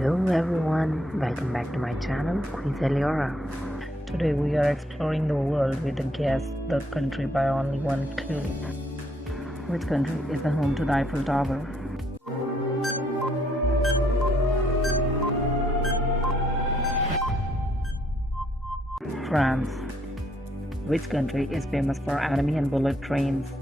Hello everyone, welcome back to my channel Quiz Eliora. Today we are exploring the world with a guess the country by only one clue. Which country is the home to the Eiffel Tower? France. Which country is famous for anime and bullet trains?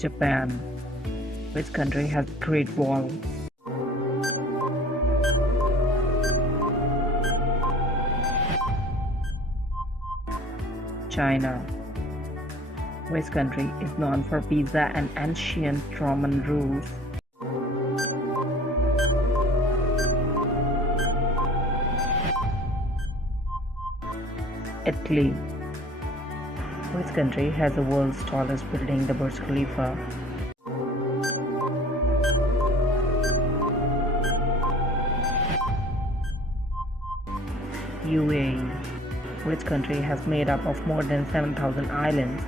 Japan. Which country has the Great Wall? China. Which country is known for pizza and ancient Roman rules? Italy. Which country has the world's tallest building, the Burj Khalifa? UAE. Which country has made up of more than 7,000 islands?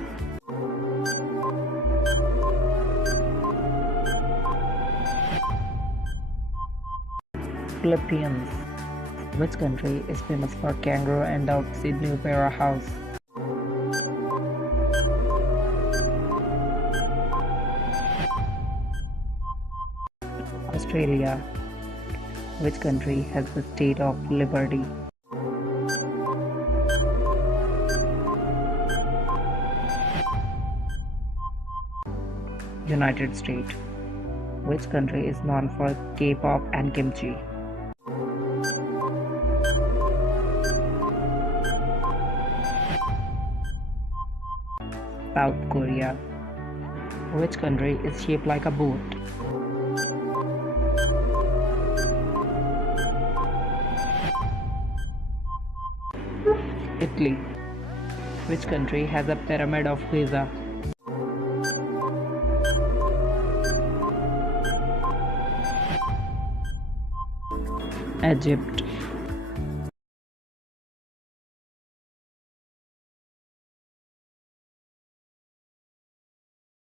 Philippines. Which country is famous for kangaroo and the Sydney Opera House? Australia. Which country has the State of Liberty? United States. Which country is known for K-pop and kimchi? South Korea. Which country is shaped like a boat? Italy. Which country has a pyramid of Giza? Egypt.